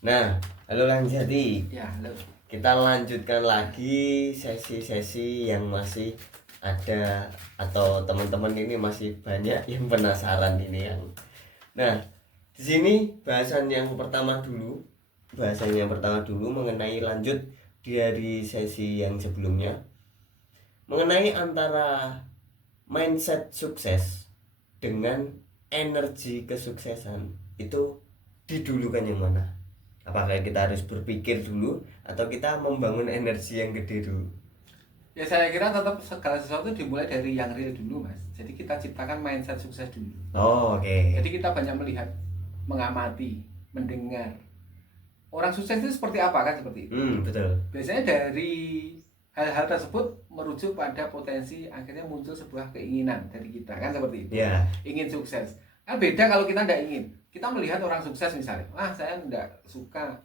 Nah, halo Langjati. Ya, halo. Kita lanjutkan lagi sesi-sesi yang masih ada atau teman-teman ini masih banyak yang penasaran ini yang. Nah, di sini bahasan yang pertama dulu mengenai lanjut dari sesi yang sebelumnya mengenai antara mindset sukses dengan energi kesuksesan itu didulukan yang mana? Apakah kita harus berpikir dulu atau kita membangun energi yang gede dulu? Ya saya kira tetap segala sesuatu dimulai dari yang real dulu, Mas. Jadi kita ciptakan mindset sukses dulu. Oh, oke. Jadi kita banyak melihat, mengamati, mendengar. Orang sukses itu seperti apa kan seperti itu. Betul. Biasanya dari hal-hal tersebut merujuk pada potensi akhirnya muncul sebuah keinginan dari kita kan seperti itu. Ya. Ingin sukses. Kan beda kalau kita tidak ingin. Kita melihat orang sukses misalnya, saya tidak suka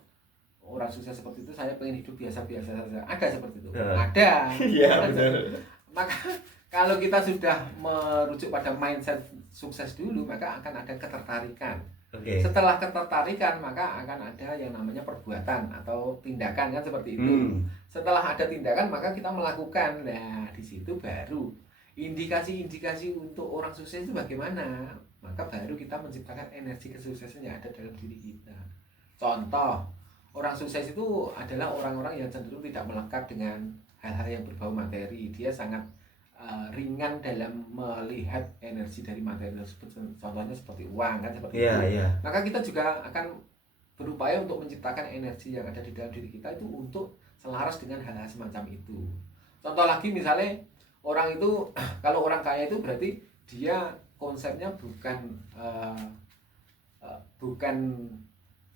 orang sukses seperti itu, saya pengen hidup biasa-biasa saja. Ada seperti itu. Ada. Iya, benar. Maka kalau kita sudah merujuk pada mindset sukses dulu, maka akan ada ketertarikan. Oke. Setelah ketertarikan, maka akan ada yang namanya perbuatan atau tindakan kan seperti itu. Setelah ada tindakan, maka kita melakukan. Nah, di situ baru indikasi-indikasi untuk orang sukses itu bagaimana. Maka baru kita menciptakan energi kesuksesan yang ada dalam diri kita. Contoh, orang sukses itu adalah orang-orang yang cenderung tidak melekat dengan hal-hal yang berbau materi. Dia sangat ringan dalam melihat energi dari materi tersebut. Contohnya seperti uang kan seperti itu. Maka kita juga akan berupaya untuk menciptakan energi yang ada di dalam diri kita itu untuk selaras dengan hal-hal semacam itu. Contoh lagi misalnya orang itu kalau orang kaya itu berarti dia konsepnya bukan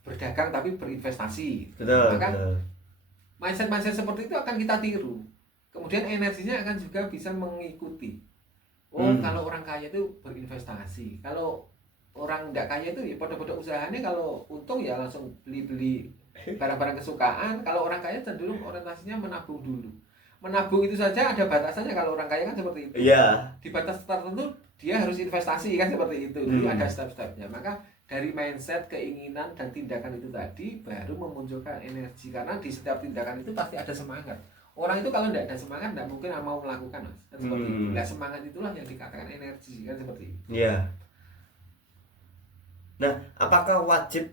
berdagang tapi berinvestasi. Betul. Maka mindset seperti itu akan kita tiru. Kemudian energinya akan juga bisa mengikuti. Kalau orang kaya itu berinvestasi. Kalau orang tidak kaya itu ya pada usahanya, kalau untung ya langsung beli barang-barang kesukaan. Kalau orang kaya cenderung orientasinya menabung dulu. Menabung itu saja ada batasannya, kalau orang kaya kan seperti itu. Iya. Di batas tertentu dia harus investasi kan seperti itu. Jadi ada step-stepnya. Maka dari mindset, keinginan, dan tindakan itu tadi baru memunculkan energi. Karena di setiap tindakan itu pasti ada semangat. Orang itu kalau tidak ada semangat tidak mungkin mau melakukan, Mas. Kan seperti itu. Nah, semangat itulah yang dikatakan energi kan seperti itu. Iya. Nah, apakah wajib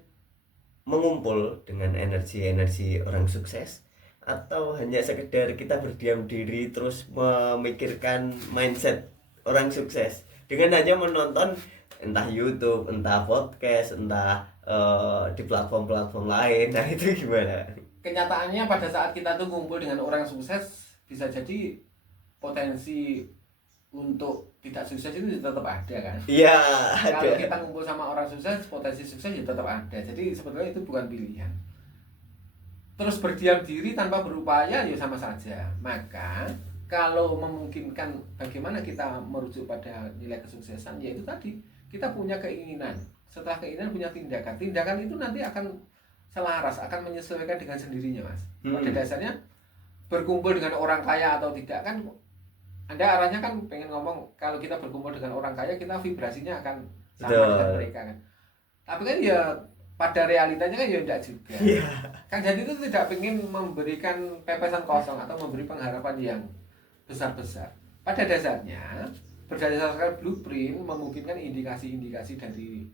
mengumpul dengan energi-energi orang sukses atau hanya sekedar kita berdiam diri terus memikirkan mindset orang sukses dengan hanya menonton entah YouTube, entah podcast, entah di platform-platform lain? Nah, itu gimana? Kenyataannya pada saat kita tuh ngumpul dengan orang sukses, bisa jadi potensi untuk tidak sukses itu tetap ada kan. Iya, ada. Kalau kita ngumpul sama orang sukses, potensi sukses ya tetap ada. Jadi sebetulnya itu bukan pilihan. Terus berdiam diri tanpa berupaya ya sama saja. Maka kalau memungkinkan, bagaimana kita merujuk pada nilai kesuksesan, yaitu tadi kita punya keinginan. Setelah keinginan punya tindakan. Tindakan itu nanti akan selaras, akan menyesuaikan dengan sendirinya, Mas. Pada dasarnya berkumpul dengan orang kaya atau tidak kan, Anda arahnya kan pengen ngomong kalau kita berkumpul dengan orang kaya kita vibrasinya akan sama dengan mereka kan. Tapi kan ya pada realitanya kan ya tidak juga. Kang Jati itu tidak ingin memberikan pepesan kosong atau memberi pengharapan yang besar-besar. Pada dasarnya berdasarkan blueprint memungkinkan indikasi-indikasi dari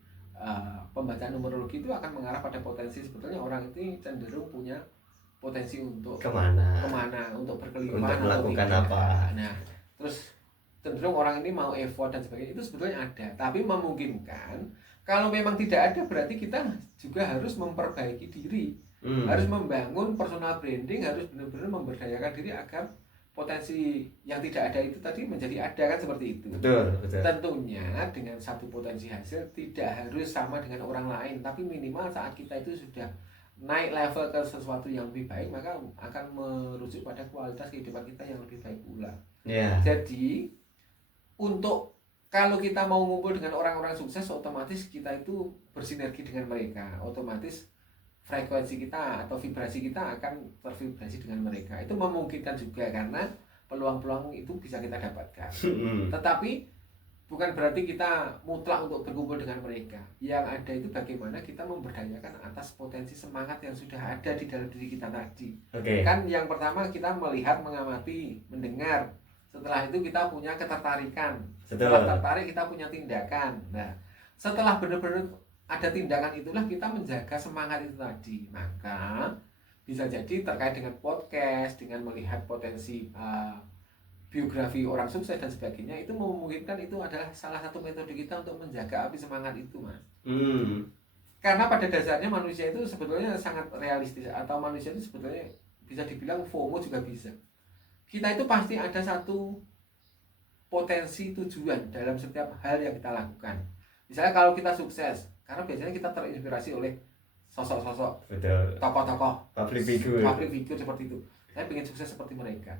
pembacaan numerologi itu akan mengarah pada potensi sebetulnya orang itu cenderung punya potensi untuk kemana untuk berkelima untuk melakukan apa. Nah, terus cenderung orang ini mau effort dan sebagainya, itu sebetulnya ada, tapi memungkinkan. Kalau memang tidak ada, berarti kita juga harus memperbaiki diri, harus membangun personal branding, harus benar-benar memberdayakan diri agar potensi yang tidak ada itu tadi menjadi ada kan seperti itu. Betul. Tentunya dengan satu potensi hasil tidak harus sama dengan orang lain, tapi minimal saat kita itu sudah naik level ke sesuatu yang lebih baik, maka akan merujuk pada kualitas kehidupan kita yang lebih baik pula. Jadi untuk kalau kita mau ngumpul dengan orang-orang sukses, otomatis kita itu bersinergi dengan mereka, otomatis frekuensi kita atau vibrasi kita akan tervibrasi dengan mereka. Itu memungkinkan juga karena peluang-peluang itu bisa kita dapatkan. Tetapi Bukan berarti kita mutlak untuk berkumpul dengan mereka. Yang ada itu bagaimana kita memberdayakan atas potensi semangat yang sudah ada di dalam diri kita tadi. Oke. Kan yang pertama kita melihat, mengamati, mendengar. Setelah itu kita punya ketertarikan. Setelah Betul. tertarik kita punya tindakan. Nah, setelah benar-benar ada tindakan itulah kita menjaga semangat itu tadi. Maka bisa jadi terkait dengan podcast, dengan melihat potensi biografi orang sukses dan sebagainya, itu memungkinkan itu adalah salah satu metode kita untuk menjaga api semangat itu, Mas. Karena pada dasarnya manusia itu sebetulnya sangat realistis, atau manusia itu sebetulnya bisa dibilang FOMO juga bisa. Kita itu pasti ada satu potensi tujuan dalam setiap hal yang kita lakukan. Misalnya kalau kita sukses, karena biasanya kita terinspirasi oleh sosok-sosok, Betul. tokoh-tokoh, Public figure. public figure seperti itu. Saya ingin sukses seperti mereka.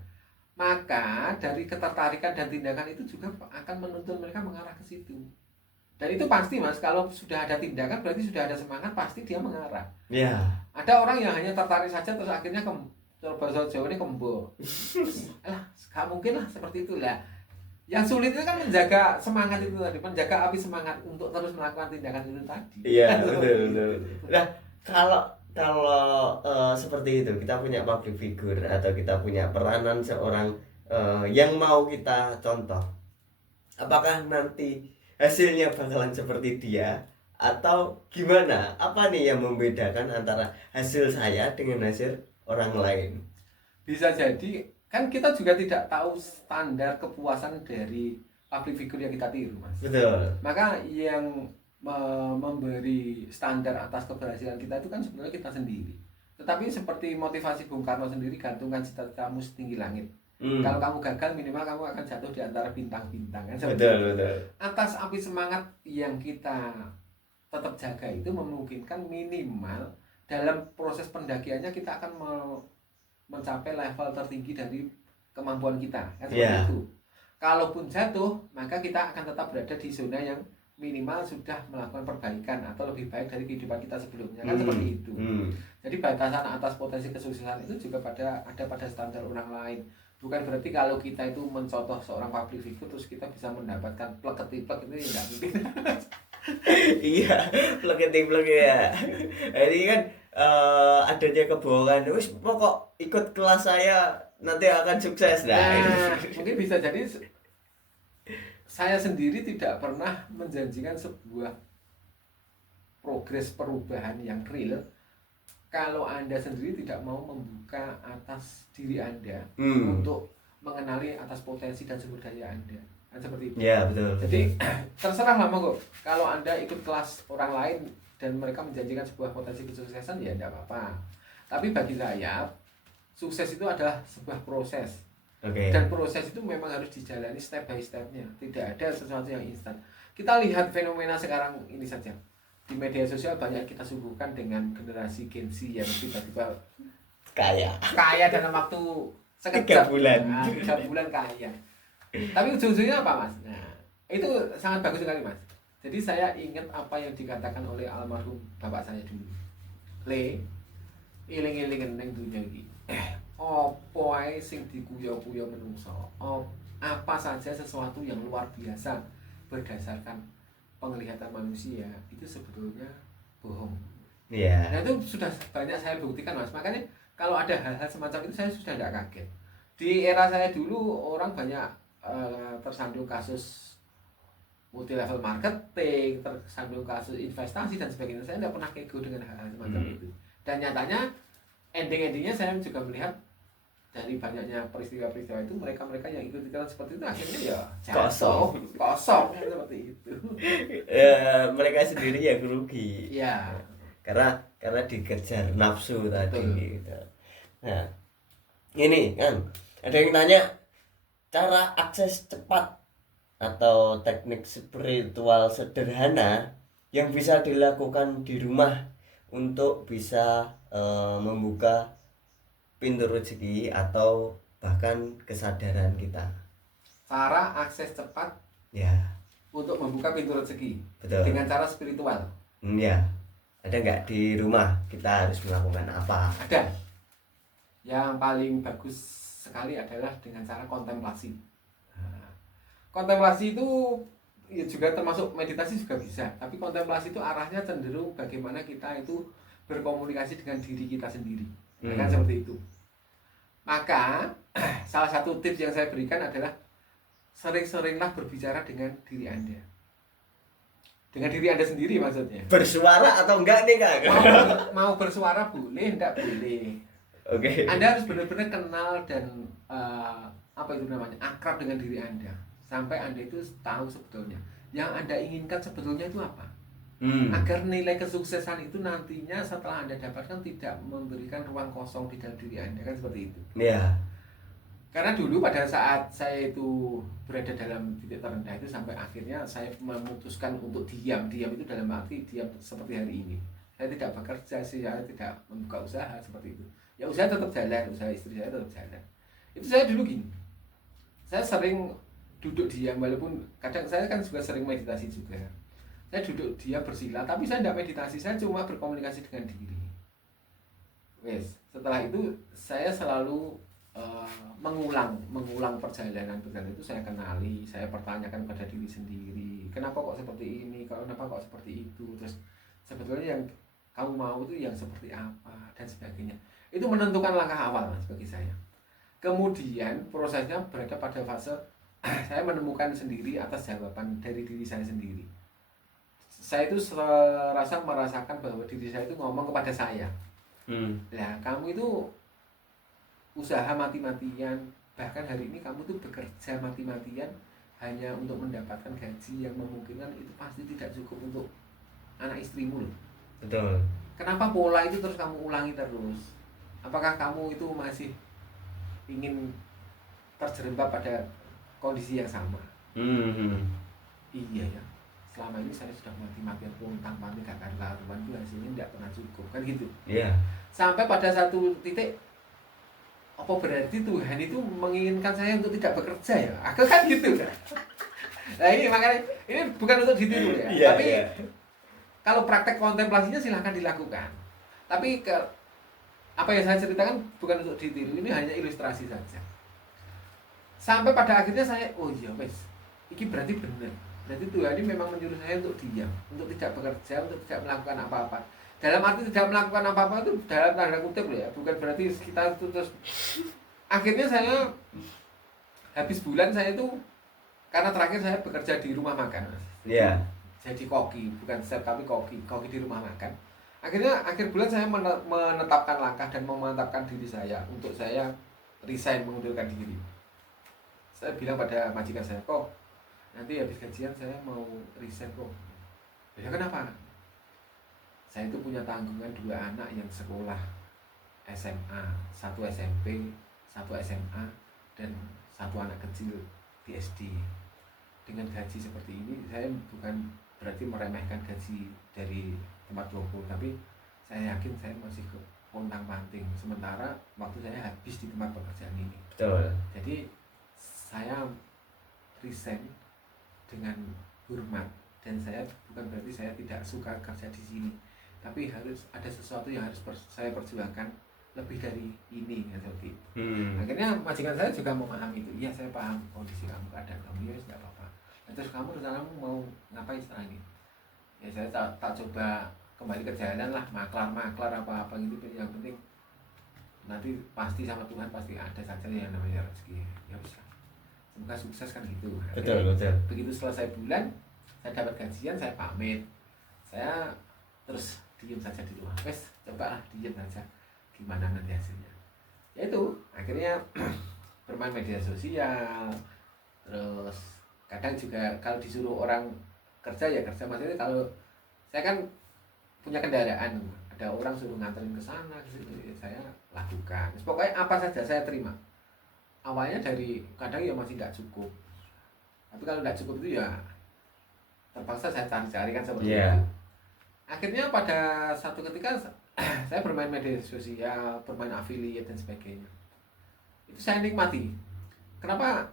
Maka dari ketertarikan dan tindakan itu juga akan menuntun mereka mengarah ke situ. Dan itu pasti, Mas, kalau sudah ada tindakan berarti sudah ada semangat, pasti dia mengarah. Ya. Ada orang yang hanya tertarik saja terus akhirnya bahasa Jawa ini kembo. Lah, gak mungkin lah seperti itulah. Yang sulit itu kan menjaga semangat itu tadi, menjaga api semangat untuk terus melakukan tindakan itu tadi. Iya, betul. Nah, kalau seperti itu, kita punya public figure atau kita punya peranan seorang yang mau kita contoh, apakah nanti hasilnya bakalan seperti dia atau gimana? Apa nih yang membedakan antara hasil saya dengan hasil orang lain? Bisa jadi kan kita juga tidak tahu standar kepuasan dari public figure yang kita tiru, Mas. Betul. Maka yang memberi standar atas keberhasilan kita itu kan sebenarnya kita sendiri. Tetapi seperti motivasi Bung Karno sendiri, gantungkan cita-citamu setinggi langit. Kalau kamu gagal, minimal kamu akan jatuh di antara bintang-bintang kan. Betul. Atas api semangat yang kita tetap jaga itu memungkinkan minimal dalam proses pendakiannya kita akan mencapai level tertinggi dari kemampuan kita kan, seperti itu. Kalaupun jatuh, maka kita akan tetap berada di zona yang minimal sudah melakukan perbaikan atau lebih baik dari kehidupan kita sebelumnya kan, seperti itu. Jadi batasan atas potensi kesuksesan itu juga ada pada standar orang lain. Bukan berarti kalau kita itu mencontoh seorang public figure terus kita bisa mendapatkan plek-ketiplek, itu ya nggak mungkin. Iya, plek ya. Ini kan adanya kebohongan. Wis pokok ikut kelas saya nanti akan sukses. Nah, mungkin bisa jadi saya sendiri tidak pernah menjanjikan sebuah progres perubahan yang real kalau Anda sendiri tidak mau membuka atas diri Anda untuk mengenali atas potensi dan sumber daya Anda. Kan seperti itu. Ya, betul. Jadi terserah lah monggo. Kalau Anda ikut kelas orang lain dan mereka menjanjikan sebuah potensi kesuksesan, ya tidak apa-apa. Tapi bagi saya, sukses itu adalah sebuah proses. Dan proses itu memang harus dijalani step by stepnya. Tidak ada sesuatu yang instan. Kita lihat fenomena sekarang ini saja. Di media sosial banyak kita suguhkan dengan generasi Gen Z yang tiba-tiba kaya dalam waktu sekejap. 3 bulan. Nah, 3 bulan kaya. Tapi ujung-ujungnya apa, Mas? Nah, itu sangat bagus sekali, Mas. Jadi saya ingat apa yang dikatakan oleh almarhum bapak saya dulu. Le, iling-ilingen ning dunya iki. Apa ae sing dikuyo-kuyo menungso, apa saja sesuatu yang luar biasa berdasarkan penglihatan manusia itu sebetulnya bohong. Iya. Nah, itu sudah banyak saya buktikan, Mas. Makanya kalau ada hal-hal semacam itu saya sudah tidak kaget. Di era saya dulu orang banyak tersandung kasus multi level marketing, tersandung kasus investasi dan sebagainya. Saya tidak pernah kego dengan hal-hal semacam itu. Dan nyatanya ending-endingnya saya juga melihat dari banyaknya peristiwa-peristiwa itu mereka yang ikut ikutan seperti itu akhirnya ya kosong seperti itu. Mereka sendiri yang rugi. Iya. Karena dikejar nafsu tadi gitu. Nah, ini kan ada yang nanya cara akses cepat atau teknik spiritual sederhana yang bisa dilakukan di rumah untuk bisa membuka pintu rezeki atau bahkan kesadaran kita. Cara akses cepat Ya, untuk membuka pintu rezeki. betul. Dengan cara spiritual. Ya, ada nggak di rumah kita harus melakukan apa? Ada. Yang paling bagus sekali adalah dengan cara kontemplasi. Nah, kontemplasi itu ya juga termasuk meditasi juga bisa, tapi kontemplasi itu arahnya cenderung bagaimana kita itu berkomunikasi dengan diri kita sendiri. Ya kan seperti itu. Maka salah satu tips yang saya berikan adalah sering-seringlah berbicara dengan diri Anda. Dengan diri Anda sendiri maksudnya. Bersuara atau enggak nih Kak? Mau bersuara boleh, enggak boleh. Oke. Anda harus benar-benar kenal dan apa itu namanya, akrab dengan diri Anda sampai Anda itu tahu sebetulnya yang Anda inginkan sebetulnya itu apa. Agar nilai kesuksesan itu nantinya setelah Anda dapatkan tidak memberikan ruang kosong di dalam diri Anda, kan seperti itu. Iya. Karena dulu pada saat saya itu berada dalam titik terendah itu sampai akhirnya saya memutuskan untuk diam itu dalam arti diam seperti hari ini. Saya tidak bekerja, saya tidak membuka usaha seperti itu. Ya usaha tetap jalan, usaha istri saya tetap jalan. Itu saya dulu gini, saya sering duduk diam, walaupun kadang saya kan juga sering meditasi juga. Saya duduk diam bersila, tapi saya tidak meditasi, saya cuma berkomunikasi dengan diri. Wes, setelah itu saya selalu mengulang perjalanan itu saya kenali, saya pertanyakan pada diri sendiri, kenapa kok seperti ini, kenapa kok seperti itu, terus sebetulnya yang kamu mau itu yang seperti apa dan sebagainya. Itu menentukan langkah awal Mas bagi saya. Kemudian prosesnya berada pada fase saya menemukan sendiri atas jawaban dari diri saya sendiri. Saya itu merasakan bahwa diri saya itu ngomong kepada saya. Nah, kamu itu usaha mati-matian, bahkan hari ini kamu tuh bekerja mati-matian hanya untuk mendapatkan gaji yang memungkinkan, itu pasti tidak cukup untuk anak istrimu loh. Betul. Kenapa pola itu terus kamu ulangi terus? Apakah kamu itu masih ingin terjerembab pada kondisi yang sama? Iya ya, selama ini saya sudah mati-matian pontang-panting gak karuan, itu hasilnya tidak pernah cukup, kan gitu. Iya. Sampai pada satu titik, apa berarti Tuhan itu menginginkan saya untuk tidak bekerja ya? Aku kan gitu kan. Nah ini makanya ini bukan untuk ditiru ya, Iya, tapi iya. kalau praktek kontemplasinya silahkan dilakukan. Tapi apa yang saya ceritakan bukan untuk ditiru, ini hanya ilustrasi saja. Sampai pada akhirnya saya, oh iya wes, ini berarti benar. Berarti Tuhan ini memang menyuruh saya untuk diam, untuk tidak bekerja, untuk tidak melakukan apa-apa. Dalam arti tidak melakukan apa-apa itu dalam tanda kutip loh ya, bukan berarti kita itu terus. Akhirnya saya habis bulan saya itu, karena terakhir saya bekerja di rumah makan Mas. Iya. Jadi koki, bukan chef tapi koki di rumah makan. Akhirnya akhir bulan saya menetapkan langkah dan memantapkan diri saya untuk saya resign, mengundurkan diri. Saya bilang pada majikan saya, kok nanti habis gajian saya mau resign kok. Ya kenapa? Saya itu punya tanggungan 2 anak yang sekolah SMA, 1 SMP, 1 SMA, dan 1 anak kecil di SD. Dengan gaji seperti ini, saya bukan berarti meremehkan gaji dari tempat toko, tapi saya yakin saya masih ke pontang-panting. Sementara waktu saya habis di tempat pekerjaan ini. Betul. Jadi saya resign dengan hormat, dan saya bukan berarti saya tidak suka kerja di sini, tapi harus ada sesuatu yang harus saya perjuangkan lebih dari ini ya seperti itu. Akhirnya majikan saya juga memahami itu. Iya saya paham kondisi kamu, keadaan kamu, ya tidak apa-apa. Nah, terus kamu rencanamu mau ngapain setelah ini? Ya saya tak coba kembali ke jalan lah, maklar apa-apa gitu. Yang penting nanti pasti sama Tuhan pasti ada saja yang namanya rezeki. Ya bisa. Semoga sukses kan gitu. Betul. Begitu selesai bulan, saya dapat gajian, saya pamit. Saya terus diem saja di rumah. Wes, cobalah diem saja. Gimana nanti hasilnya? Ya itu, akhirnya bermain media sosial. Terus kadang juga kalau disuruh orang kerja ya kerja, maksudnya kalau saya kan punya kendaraan, ada orang suruh nganterin ke sana ke situ, saya lakukan. Pokoknya apa saja saya terima. Awalnya dari kadang ya masih tidak cukup, tapi kalau tidak cukup itu ya terpaksa saya cari-cari kan seperti itu. Akhirnya pada satu ketika saya bermain media sosial, bermain affiliate dan sebagainya, itu saya nikmati. Kenapa?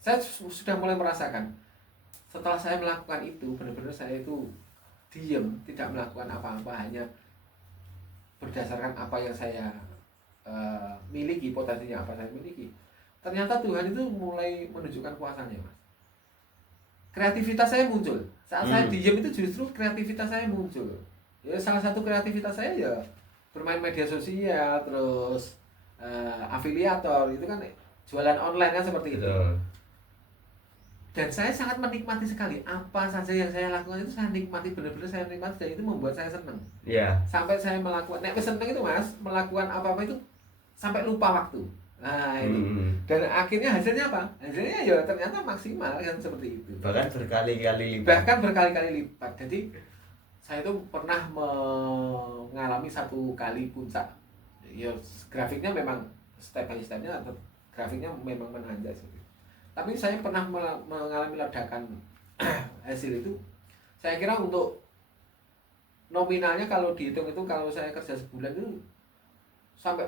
Saya sudah mulai merasakan setelah saya melakukan itu, benar-benar saya itu diam, tidak melakukan apa-apa, hanya berdasarkan apa yang saya miliki, potensinya apa saya miliki. Ternyata Tuhan itu mulai menunjukkan kuasanya Mas. kreativitas saya muncul. Saat saya diem itu justru kreativitas saya muncul. Ya salah satu kreativitas saya ya bermain media sosial, terus afiliator itu kan jualan online kan seperti itu. Betul. Dan saya sangat menikmati sekali apa saja yang saya lakukan itu saya nikmati, benar-benar saya nikmati, dan itu membuat saya senang. Iya. Sampai saya melakukan, nek seneng itu Mas, melakukan apa-apa itu sampai lupa waktu. Nah itu. Dan akhirnya hasilnya apa? Hasilnya ya ternyata maksimal kan seperti itu. Bahkan berkali-kali lipat. Bahkan berkali-kali lipat. Jadi saya itu pernah mengalami satu kali puncak. Ya grafiknya memang step by stepnya atau grafiknya memang menanjak seperti itu. Tapi saya pernah mengalami ledakan hasil itu. Saya kira untuk nominalnya kalau dihitung itu, kalau saya kerja sebulan itu sampai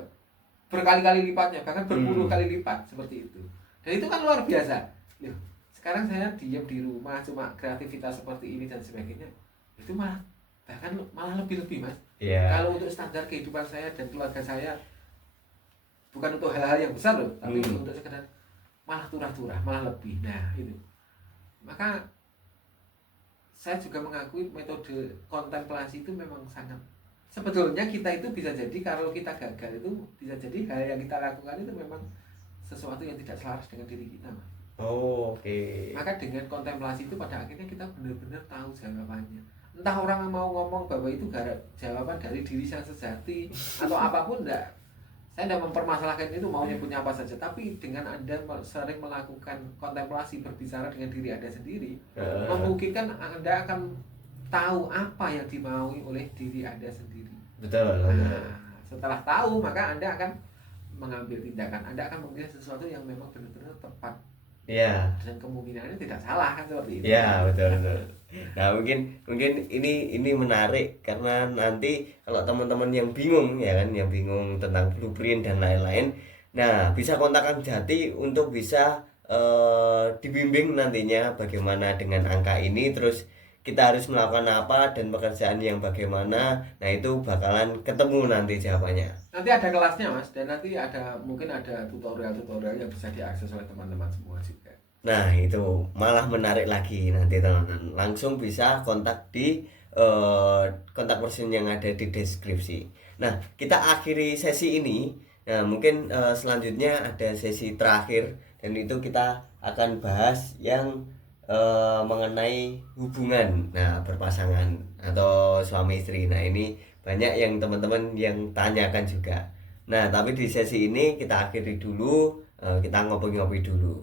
berkali-kali lipatnya, bahkan berpuluh kali lipat seperti itu. Dan itu kan luar biasa. Loh, sekarang saya diam di rumah cuma kreativitas seperti ini dan sebagainya, itu malah bahkan malah lebih-lebih Mas. Yeah. Kalau untuk standar kehidupan saya dan keluarga saya, bukan untuk hal-hal yang besar loh, tapi untuk sekedar malah turah-turah, malah lebih. Nah itu. Maka saya juga mengakui metode kontemplasi itu memang sangat, sebetulnya kita itu bisa jadi kalau kita gagal itu bisa jadi hal yang kita lakukan itu memang sesuatu yang tidak selaras dengan diri kita Mas. Oh, oke. Maka dengan kontemplasi itu pada akhirnya kita benar-benar tahu jawabannya. Entah orang mau ngomong bahwa itu jawaban dari diri saya sejati atau apapun, enggak. Saya tidak mempermasalahkan itu maunya punya apa saja, tapi dengan Anda sering melakukan kontemplasi, berbicara dengan diri Anda sendiri, memungkinkan Anda akan tahu apa yang dimaui oleh diri Anda sendiri. Betul. Nah, setelah tahu maka Anda akan mengambil tindakan. Anda akan memilih sesuatu yang memang benar-benar tepat. Iya. Dan kemungkinannya tidak salah kan seperti itu. Iya, betul. Nah, mungkin ini menarik karena nanti kalau teman-teman yang bingung ya kan, yang bingung tentang blueprint dan lain-lain, nah bisa kontak Kang Jati untuk bisa dibimbing nantinya bagaimana dengan angka ini, terus kita harus melakukan apa dan pekerjaan yang bagaimana. Nah, itu bakalan ketemu nanti jawabannya. Nanti ada kelasnya Mas, dan nanti mungkin ada tutorial-tutorial yang bisa diakses oleh teman-teman semua juga. Nah, itu malah menarik lagi nanti teman-teman. Langsung bisa kontak di kontak person yang ada di deskripsi. Nah, kita akhiri sesi ini. Nah, mungkin selanjutnya ada sesi terakhir, dan itu kita akan bahas yang mengenai hubungan, nah berpasangan atau suami istri. Nah, ini banyak yang teman-teman yang tanyakan juga. Nah, tapi di sesi ini kita akhiri dulu, kita ngopi-ngopi dulu.